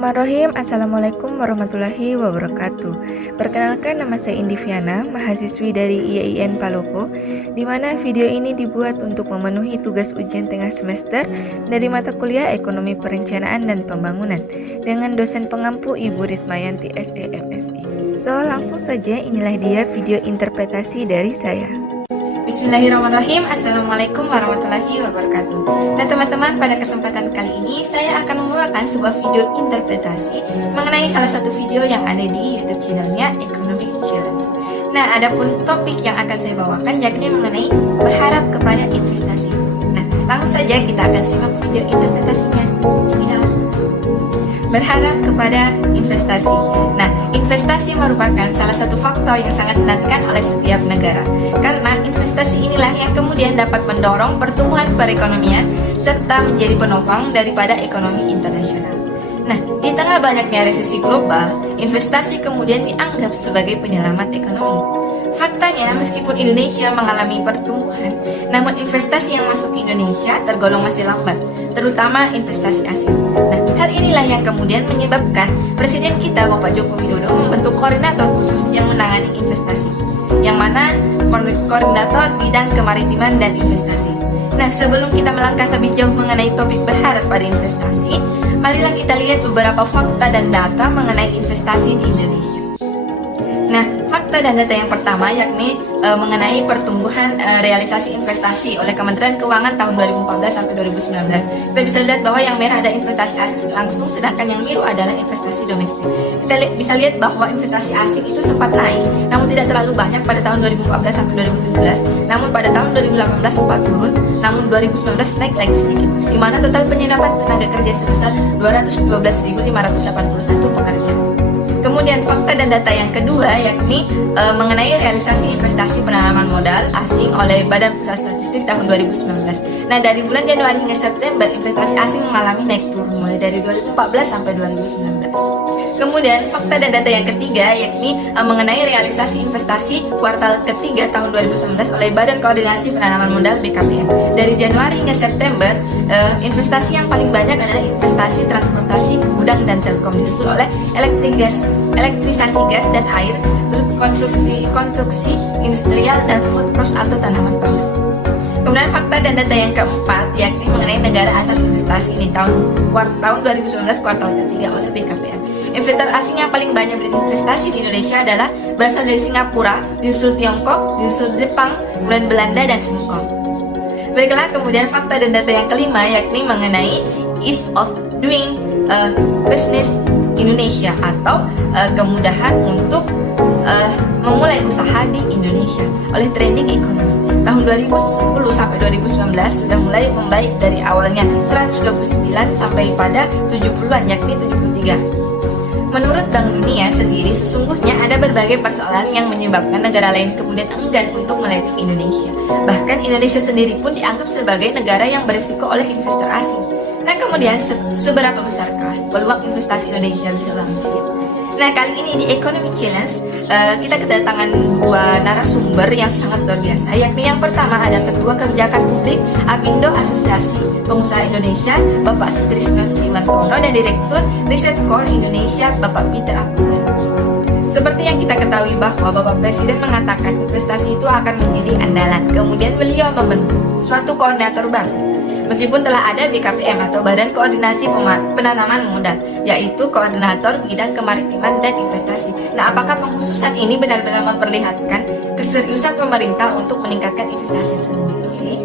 Bismillahirrahmanirrahim. Assalamualaikum warahmatullahi wabarakatuh. Perkenalkan, nama saya Indiviana, mahasiswi dari IAIN Palopo, di mana video ini dibuat untuk memenuhi tugas ujian tengah semester dari mata kuliah Ekonomi Perencanaan dan Pembangunan dengan dosen pengampu Ibu Rismayanti SEMSI. So, langsung saja inilah dia video interpretasi dari saya. Bismillahirrahmanirrahim. Assalamualaikum warahmatullahi wabarakatuh. Nah teman-teman, pada kesempatan kali ini saya akan membawakan sebuah video interpretasi mengenai salah satu video yang ada di YouTube channelnya Economic Challenge. Nah, adapun topik yang akan saya bawakan yakni mengenai berharap kepada investasi. Nah, langsung saja kita akan simak video interpretasinya. Bismillah. Berharap kepada investasi. Nah, investasi merupakan salah satu faktor yang sangat dinantikan oleh setiap negara. Karena investasi inilah yang kemudian dapat mendorong pertumbuhan perekonomian serta menjadi penopang daripada ekonomi internasional. Nah, di tengah banyaknya resesi global, investasi kemudian dianggap sebagai penyelamat ekonomi. Faktanya, meskipun Indonesia mengalami pertumbuhan, namun investasi yang masuk ke Indonesia tergolong masih lambat, terutama investasi asing. Nah, hal inilah yang kemudian menyebabkan Presiden kita, Bapak Joko Widodo, membentuk koordinator khusus yang menangani investasi, yang mana koordinator bidang kemaritiman dan investasi. Nah, sebelum kita melangkah lebih jauh mengenai topik berharap pada investasi, marilah kita lihat beberapa fakta dan data mengenai investasi di Indonesia. Nah, fakta dan data yang pertama yakni mengenai pertumbuhan realisasi investasi oleh Kementerian Keuangan tahun 2014 sampai 2019. Kita bisa lihat bahwa yang merah ada investasi asing langsung, sedangkan yang biru adalah investasi domestik. Kita bisa lihat bahwa investasi asing itu sempat naik, namun tidak terlalu banyak pada tahun 2014 sampai 2017. Namun pada tahun 2018 sempat turun, namun 2019 naik lagi sedikit, di mana total penyerapan tenaga kerja sebesar 212.581 pekerja. Kemudian fakta dan data yang kedua yakni mengenai realisasi investasi penanaman modal asing oleh Badan Pusat Statistik tahun 2019. Nah, dari bulan Januari hingga September investasi asing mengalami naik turun mulai dari 2014 sampai 2019. Kemudian fakta dan data yang ketiga yakni mengenai realisasi investasi kuartal ketiga tahun 2019 oleh Badan Koordinasi Penanaman Modal BKPM. Dari Januari hingga September, investasi yang paling banyak adalah investasi transportasi, gudang dan telkom, disusul oleh elektrisasi gas dan air, terus konstruksi industrial dan food crops atau tanaman pangan. Kemudian fakta dan data yang keempat yakni mengenai negara asal investasi ini tahun 2019 kuartal ketiga oleh BKPM. Investor asing yang paling banyak berinvestasi di Indonesia adalah berasal dari Singapura, disusul Tiongkok, disusul Jepang, kemudian Belanda dan Hong Kong. Baiklah, kemudian fakta dan data yang kelima yakni mengenai ease of doing business Indonesia atau kemudahan untuk memulai usaha di Indonesia oleh Trending Economy. Tahun 2010 sampai 2019 sudah mulai membaik dari awalnya 129 sampai pada 70-an yakni 73. Menurut Bank Dunia sendiri, sesungguhnya ada berbagai persoalan yang menyebabkan negara lain kemudian enggan untuk melirik Indonesia. Bahkan Indonesia sendiri pun dianggap sebagai negara yang berisiko oleh investor asing. Nah, kemudian seberapa besarkah peluang investasi Indonesia bisa bangkit? Nah, kali ini di Economic Challenge kita kedatangan dua narasumber yang sangat luar biasa, yakni yang pertama ada Ketua Kebijakan Publik Apindo Asosiasi Pengusaha Indonesia Bapak Sutrisno Primantono dan Direktur Riset Core Indonesia Bapak Peter Abdullah. Seperti yang kita ketahui bahwa Bapak Presiden mengatakan investasi itu akan menjadi andalan. Kemudian beliau membentuk suatu koordinator baru. Meskipun telah ada BKPM atau Badan Koordinasi Penanaman Modal, yaitu Koordinator Bidang Kemaritiman dan Investasi. Nah, apakah pengkhususan ini benar-benar memperlihatkan keseriusan pemerintah untuk meningkatkan investasi sendiri?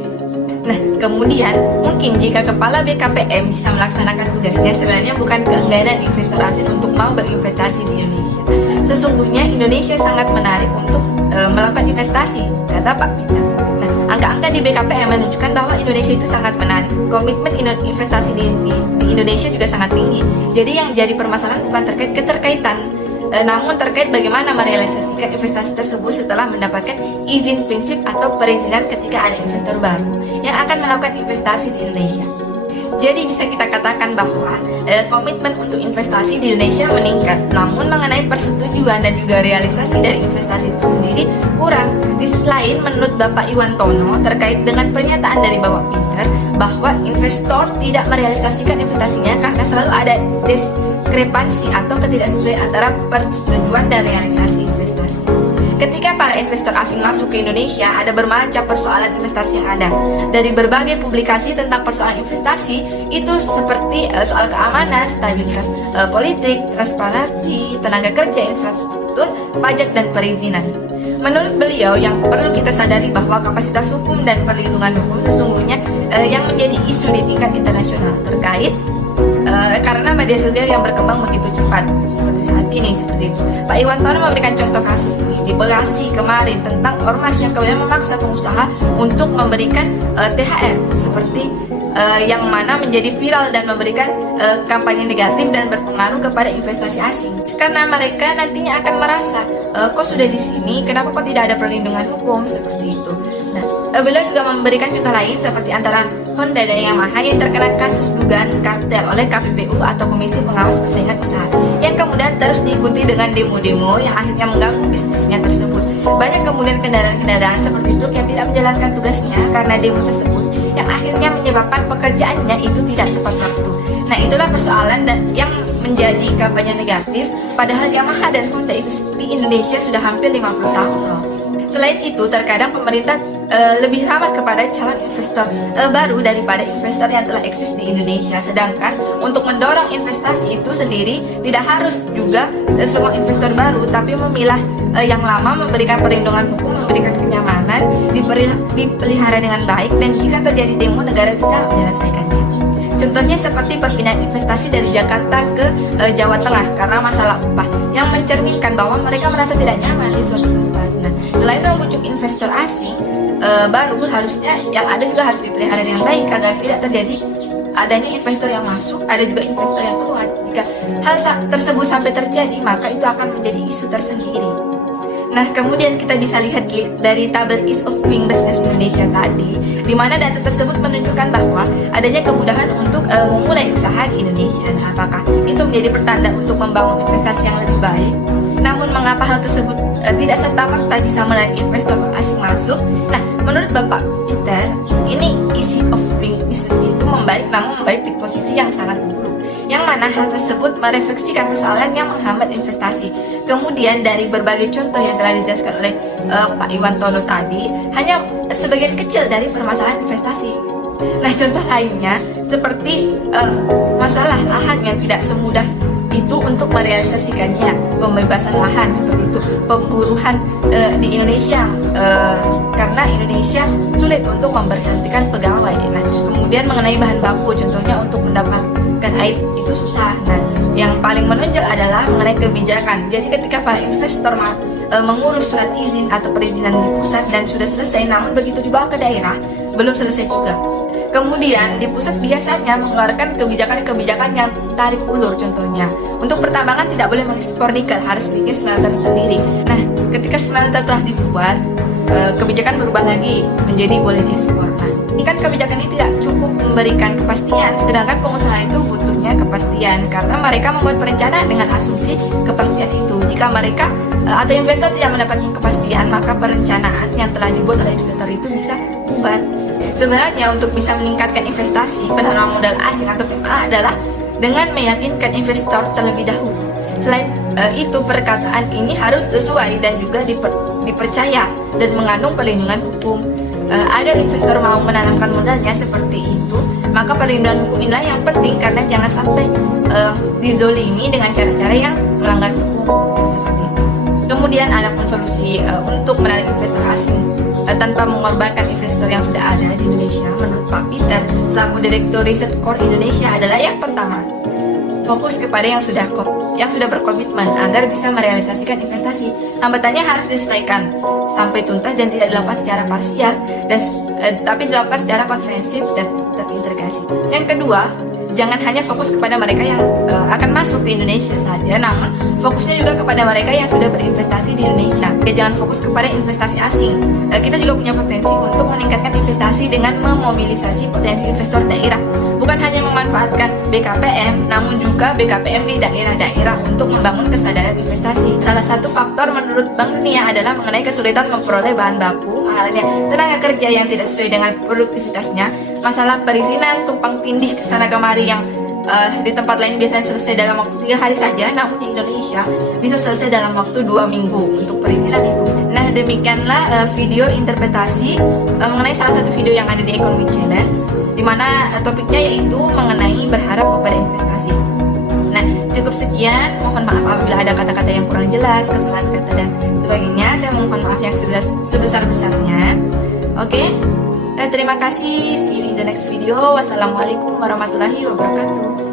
Nah, kemudian mungkin jika Kepala BKPM bisa melaksanakan tugasnya, sebenarnya bukan keengganan investor asing untuk mau berinvestasi di Indonesia. Sesungguhnya Indonesia sangat menarik untuk melakukan investasi, kata Pak Peter. Nah, angka-angka di BKPM menunjukkan bahwa Indonesia itu sangat menarik. Komitmen investasi di Indonesia juga sangat tinggi. Jadi yang jadi permasalahan bukan terkait keterkaitan, namun terkait bagaimana merealisasikan investasi tersebut setelah mendapatkan izin prinsip atau perizinan ketika ada investor baru yang akan melakukan investasi di Indonesia. Jadi bisa kita katakan bahwa komitmen untuk investasi di Indonesia meningkat. Namun mengenai persetujuan dan juga realisasi dari investasi itu sendiri kurang. Di sisi lain, menurut Bapak Iwan Tono terkait dengan pernyataan dari Bapak Peter bahwa investor tidak merealisasikan investasinya karena selalu ada diskrepansi atau ketidaksesuaian antara persetujuan dan realisasi investasi. Ketika para investor asing masuk ke Indonesia, ada bermacam persoalan investasi yang ada. Dari berbagai publikasi tentang persoalan investasi, itu seperti soal keamanan, stabilitas politik, transparansi, tenaga kerja, infrastruktur, pajak, dan perizinan. Menurut beliau, yang perlu kita sadari bahwa kapasitas hukum dan perlindungan hukum sesungguhnya yang menjadi isu di tingkat internasional terkait karena media sosial yang berkembang begitu cepat seperti saat ini seperti itu. Pak Iwan Tono memberikan contoh kasus ini di Bekasi kemarin tentang ormas yang kemudian memaksa pengusaha untuk memberikan THR seperti yang mana menjadi viral dan memberikan kampanye negatif dan berpengaruh kepada investasi asing karena mereka nantinya akan merasa kok sudah di sini kenapa kok tidak ada perlindungan hukum seperti itu. Nah, beliau juga memberikan contoh lain seperti antara Honda dan Yamaha yang terkena kasus dugaan kartel oleh KPPU atau Komisi Pengawas Persaingan Usaha yang kemudian terus diikuti dengan demo-demo yang akhirnya mengganggu bisnisnya tersebut. Banyak kemudian kendaraan-kendaraan seperti truk yang tidak menjalankan tugasnya karena demo tersebut yang akhirnya menyebabkan pekerjaannya itu tidak tepat waktu. Nah, itulah persoalan dan yang menjadi kampanye negatif padahal Yamaha dan Honda itu di Indonesia sudah hampir 50 tahun loh. Selain itu, terkadang pemerintah lebih ramah kepada calon investor baru daripada investor yang telah eksis di Indonesia. Sedangkan untuk mendorong investasi itu sendiri tidak harus juga semua investor baru, tapi memilah yang lama, memberikan perlindungan hukum, memberikan kenyamanan, dipelihara dengan baik, dan jika terjadi demo negara bisa menyelesaikannya. Contohnya seperti perpindahan investasi dari Jakarta ke Jawa Tengah karena masalah upah yang mencerminkan bahwa mereka merasa tidak nyaman di suatu tempat. Nah, selain membujuk investor asing baru, harusnya yang ada juga harus dipelihara dengan baik agar tidak terjadi adanya investor yang masuk, ada juga investor yang keluar. Jika hal tersebut sampai terjadi, maka itu akan menjadi isu tersendiri. Nah, kemudian kita bisa lihat dari tabel Ease of Doing Business Indonesia tadi, di mana data tersebut menunjukkan bahwa adanya kemudahan untuk memulai usaha di Indonesia. Nah, apakah itu menjadi pertanda untuk membangun investasi yang lebih baik? Namun, mengapa hal tersebut tidak serta-merta bisa menarik investor asing masuk? Nah, menurut Bapak Peter, ini Ease of Doing Business itu membaik, namun membaik di posisi yang sangat buruk. Yang mana hal tersebut merefleksikan persoalan yang menghambat investasi. Kemudian dari berbagai contoh yang telah dijelaskan oleh Pak Iwan Tono tadi, hanya sebagian kecil dari permasalahan investasi. Nah, contoh lainnya seperti masalah lahan yang tidak semudah itu untuk merealisasikannya, pembebasan lahan seperti itu, pemburuan di Indonesia karena Indonesia sulit untuk memberhentikan pegawai. Nah, kemudian mengenai bahan baku, contohnya untuk mendapatkan air itu susah. Nah, yang paling menonjol adalah mengenai kebijakan. Jadi ketika para investor mengurus surat izin atau perizinan di pusat dan sudah selesai, namun begitu dibawa ke daerah belum selesai juga. Kemudian di pusat biasanya mengeluarkan kebijakan-kebijakan yang tarik ulur, contohnya untuk pertambangan tidak boleh mengekspor nikel, harus bikin smelter sendiri. Nah, ketika smelter telah dibuat, kebijakan berubah lagi menjadi boleh diekspor. Nah, ini kan kebijakan ini tidak cukup memberikan kepastian, sedangkan pengusaha itu butuhnya kepastian karena mereka membuat perencanaan dengan asumsi kepastian itu. Jika mereka atau investor tidak mendapatkan kepastian, maka perencanaan yang telah dibuat oleh investor itu bisa bubar. Sebenarnya untuk bisa meningkatkan investasi penanaman modal asing atau PMA adalah dengan meyakinkan investor terlebih dahulu. Selain itu, perkataan ini harus sesuai dan juga dipercaya dan mengandung perlindungan hukum. Agar investor mau menanamkan modalnya seperti itu, maka perlindungan hukum inilah yang penting karena jangan sampai dizolimi dengan cara-cara yang melanggar hukum seperti itu. Kemudian ada pun solusi untuk menarik investor asing tanpa mengorbankan investor yang sudah ada di Indonesia. Menurut Pak Peter selaku Direktur Riset Core Indonesia adalah yang pertama, fokus kepada yang sudah berkomitmen agar bisa merealisasikan investasi. Hambatannya harus diselesaikan sampai tuntas dan tidak dilakukan secara parsial, tapi dilakukan secara komprehensif dan terintegrasi. Yang kedua, jangan hanya fokus kepada mereka yang akan masuk ke Indonesia saja, namun fokusnya juga kepada mereka yang sudah berinvestasi di Indonesia. Jangan fokus kepada investasi asing. Kita juga punya potensi untuk meningkatkan investasi dengan memobilisasi potensi investor daerah. Bukan hanya memanfaatkan BKPM, namun juga BKPM di daerah-daerah untuk membangun kesadaran investasi. Salah satu faktor menurut Bank Dunia adalah mengenai kesulitan memperoleh bahan baku, mahalnya tenaga kerja yang tidak sesuai dengan produktivitasnya, masalah perizinan, tumpang tindih kesana kemari yang di tempat lain biasanya selesai dalam waktu 3 hari saja, namun di Indonesia bisa selesai dalam waktu 2 minggu untuk perizinan itu. Nah, demikianlah video interpretasi mengenai salah satu video yang ada di Economic Challenge, di mana topiknya yaitu mengenai berharap kepada investasi. Nah, cukup sekian. Mohon maaf apabila ada kata-kata yang kurang jelas, kesalahan kata dan sebagainya. Saya mohon maaf yang sebesar-besarnya. Oke. Terima kasih. See you in the next video. Wassalamualaikum warahmatullahi wabarakatuh.